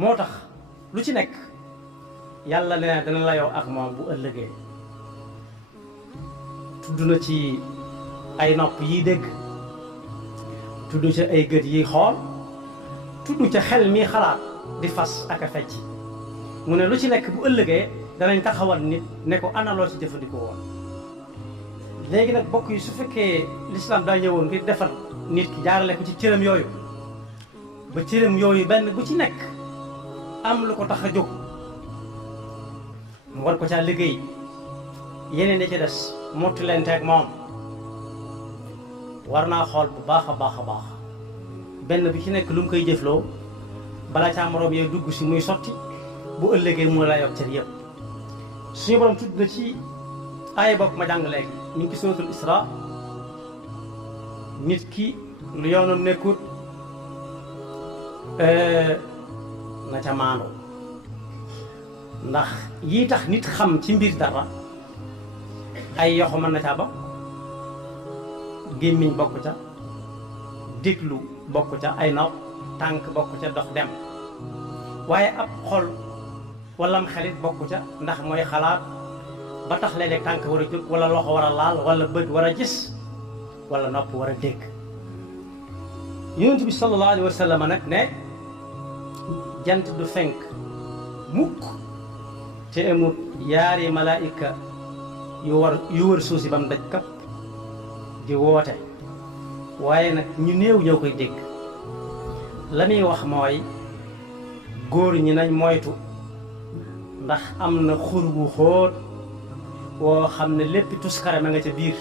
moo tax lu ci nekk yàlla nee na dana layoo ak moom bu ëllëgee. tudd na ci ay nopp yiy dégg, tudd ca ay gët yiy xool, tudd ca xel mi xalaat di fas ak a fecc. mu ne lu ci nekk bu ëllëgee danañ taxawal nit ne ko ana loo ci jëfandikoo woon. léegi nag bokk yi su fekkee lislaam daa ñëwoon ngir defar nit ki jaarale ko ci cëram yooyu, ba cëram yooyu benn bu ci nekk am lu ko tax a jóg, mu war ko caa liggéey, yeneen yi ci des motti leen teeg moom. war naa xool bu baax a baax a baax benn bi ci nekk lu mu koy jëfloo bala caa moroom yooyu dugg si muy sotti bu ëllëgee mu la yokk cër yëpp. suñu borom tudd na ci aaya bopp ma jàng léegi mi ngi ci suratul Isra, nit ki lu yoonam nekkut na ca maandu, ndax yii tax nit xam ci mbir dara ay yoxo mën na caa bokk, gémmiñ bokk ca, déglu bokk ca, ay nopp, tànk bokk ca, dox dem. waaye ab xol walam xelit bokk ca, ndax mooy xalaat ba tax léeg-léeg tànk war a jóg, wala loxo war a laal, wala bët war a gis, wala nopp war a dégg. yonent bi sallallahu alayhi wa sallam nag ne jant du fenk mukk te amut yaari malaayika yu wër suuf si ba mu daj kapp di woote, waaye nag ñu néew ñoo koy dégg. la muy wax mooy góor ñi nañ moytu, ndax am na xur wu xóot woo xam ne lépp tuskare ma nga ca biir.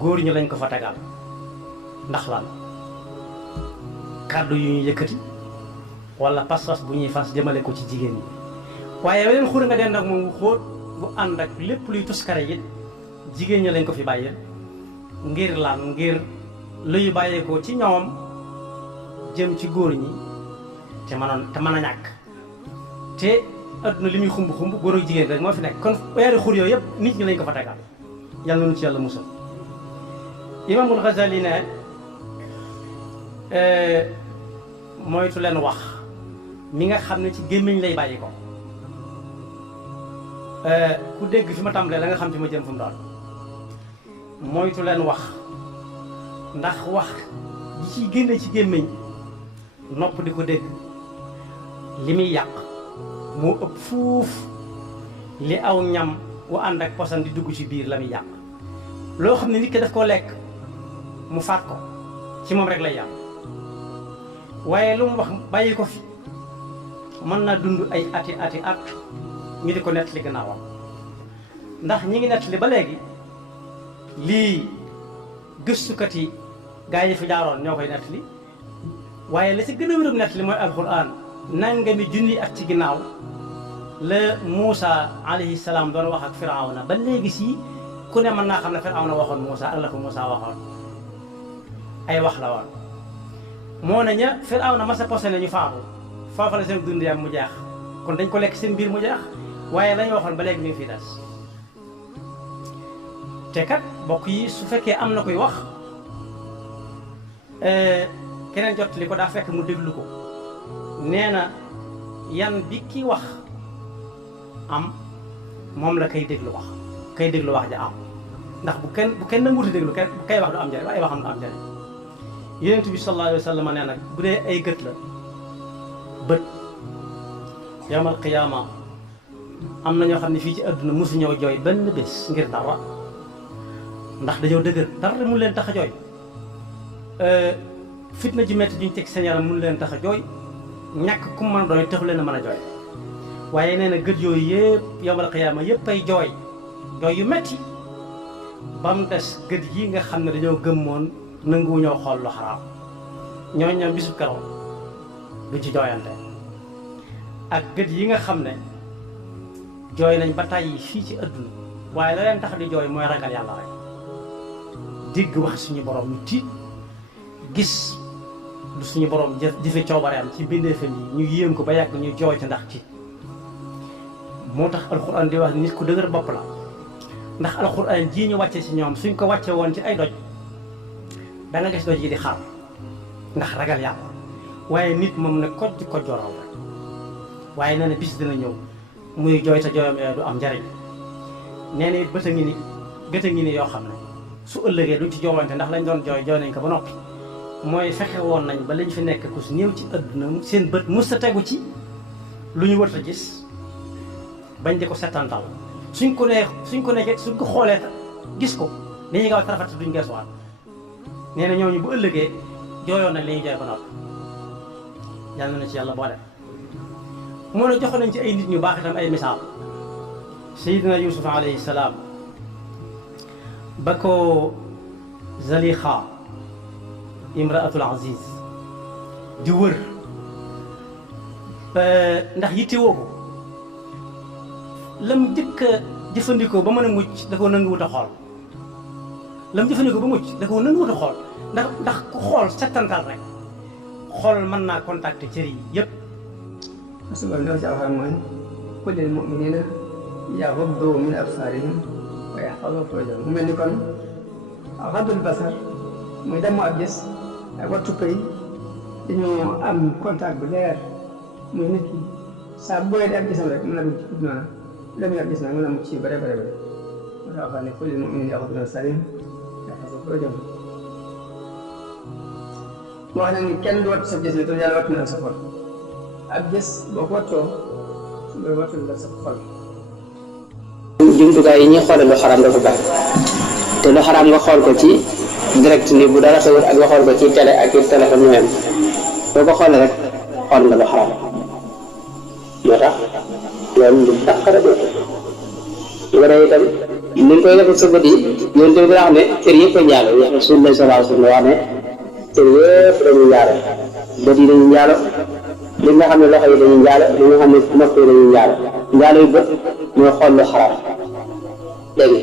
góor ñi lañ ko fa tegal ndax lan? kàddu yu ñuy yëkkati wala pas-pas bu ñuy fas jëmale ko ci jigéen ñi. waaye weneen xur nga dend ak moom wu xóot bu ànd ak lépp luy tuskare it jigéen ñi lañ ko fi bàyyee. ngir lan? ngir luy bàyyeekoo ci ñoom jëm ci góor ñi te mën a ñàkk. te adduna li muy xumb xumb góor ak jigéen rek moo fi nekk. kon weeri xur yooyu yëpp nit ñi lañ ko fa tegal. yàlla na nu ci yàlla musal. Imaamul Ghazali ne moytu leen wax mi nga xam ne ci gémmiñ lay bàyyi ko. ku dégg fi ma tàmbalee la nga xam fi ma jëm fu mu doon. moytu leen wax ndax wax ji ciy génne ci gémmiñ nopp di ko dégg li muy yàq moo ëpp fuuf li aw ñam wu ànd ak posan di dugg ci biir la muy yàq. loo xam ne nit ki daf koo lekk mu faat ko ci moom rek lay yàq, waaye lu mu wax bàyyi ko fi mën naa dund ay ati at ñu di ko nettali gannaawam. ndax ñi ngi nettali ba léegi lii gëstukat yi gaa yi fi jaaroon ñoo koy nettali, waaye la ci gën a wérum nettali mooy alxuraan. nangami junni at ci ginnaaw la Muusa alayhi salaam doon wax ak Firawna. ba léegi si ku ne mën naa xam ne Firawna waxoon Muusa ak la ko Muusa waxoon ay wax la woon. moo ne ña Firawna ma sa posé ne ñu faatu foofa la seen dund yam mu jeex, kon dañ ko lekk seen biir mu jeex, waaye lañu waxoon ba léegi mi ngi fi des. te kat bokk yi su fekkee am na koy wax keneen jot li ko daa fekk mu déglu ko. nee na yan bi ki wax am moom la kay déglu wax, kay déglu wax ja am. ndax bu kenn nanguuti déglu bu kay wax du am njëriñ, ay waxam du am njëriñ. Yonent bi sallallahu alayhi wa sallam nee nag bu dee ay gët la, bët yawmal qiyaama am na ñoo xam ne fii ci àdduna mosu ñëw jooy benn bés ngir dara, ndax dañoo dëgër dara mun leen tax a jooy. fitna ji metti juñ teg seen yaram mun leen tax a jooy, ñàkk ku mën a doon taxu leen a mën a jooy. waaye nee na gët yooyu yëpp yawmal qiyaama yëpp ay jooy yu metti ba mu des gët yi nga xam ne dañoo gëmmoon nanguwu ñoo xool lu xaraam. ñoom bisub keroog duñ ci jooyante. ak gët yi nga xam ne jooy nañ ba tàyyi fii ci àdduna, waaye la leen tax di jooy mooy ragal yàlla rek. dégg wax suñu borom ñu tiit, gis du suñu borom jëfe coobareem ci bindeefam yi ñu yéem ko ba yàgg ñu jooy ci ndax tiit. moo tax alxuraan di wax nit ku dëgër bopp la, ndax alxuraan jii ñu wàcce ci ñoom suñ ko wàcce woon ci ay doj da nga gis doj yi di xar ndax ragal yàlla. waaye nit moom ne ko di ko joral rek waaye nee na bis dina ñëw muy jooy te jooyam yooyu du am njariñ nee na it bët a ngi ni yoo xam ne su ëllëgee duñ ci joowante ndax lañ doon jooy nañ ko ba noppi mooy fexe woon nañ ba lañ fi nekk ku si néew ci àdduna seen bët mus a tegu ci lu ñu wër a gis bañ di ko settantal suñ ko xoolee gis ko dañuy gaaw a rafet duñ geesuwaat nee na ñooñu bu ëllëgee jooyoon nañ li ñuy jooy ba noppi yàlla na ci yàlla boole. moo ne joxoon nañ ci ay nit ñu baax itam ay misaal Seydina Yuusuf alayhi salaam ba ko Zalixa imraatul aziz di wër ndax yittewoo ko lam jëkk a jëfandikoo ba mën a mucc da koo nanguwut a xool lam jëfandikoo ba mucc da koo nanguwut a xool ndax ku xool settantal rek xool mën naa contacter cër yi yëpp. asubal ndaw ci alxuraan mooy qul lil mu'minina yaghuddu min absarihim wa yahfazu furujahum mu mel ni kon ghaddul basar muy dem ab gis ak wattu pay dañoo am contact bu leer muy nit ki saa booy di ab gisam rek mën a dugg ci noonu la muy ab gis nag mën a mucc ci bare bare bare moo tax wax ne qul lil mu'minina yaghuddu min absarihim wa yahfazu furujahum mu wax nag ni kenn du wattu sa gis ne te yàlla wattu na sa xol ab gis boo ko wattoo su ma wattul la sa xol. jumtukaay yi ñuy xoole lu xaram dafa bari te lu xaram nga xool ko ci direct ni bu dara xewul ak nga xool ko ci télé ak ci téléphone ñu même boo ko xoolee rek xool nga lu xaram moo tax loolu lu dàqara do nga day itam ni nga koy defal sa bët yi ñoom tamit dina xam ne cër yëpp a njaalo wax Rasulullah sallallahu alayhi wa sallam wax ne cër yëpp dañuy njaalo bët yi dañuy njaalo li nga xam ne loxo yi dañuy njaalo li nga xam ne nopp yi dañuy njaalo yu bët mooy xool lu xaram léegi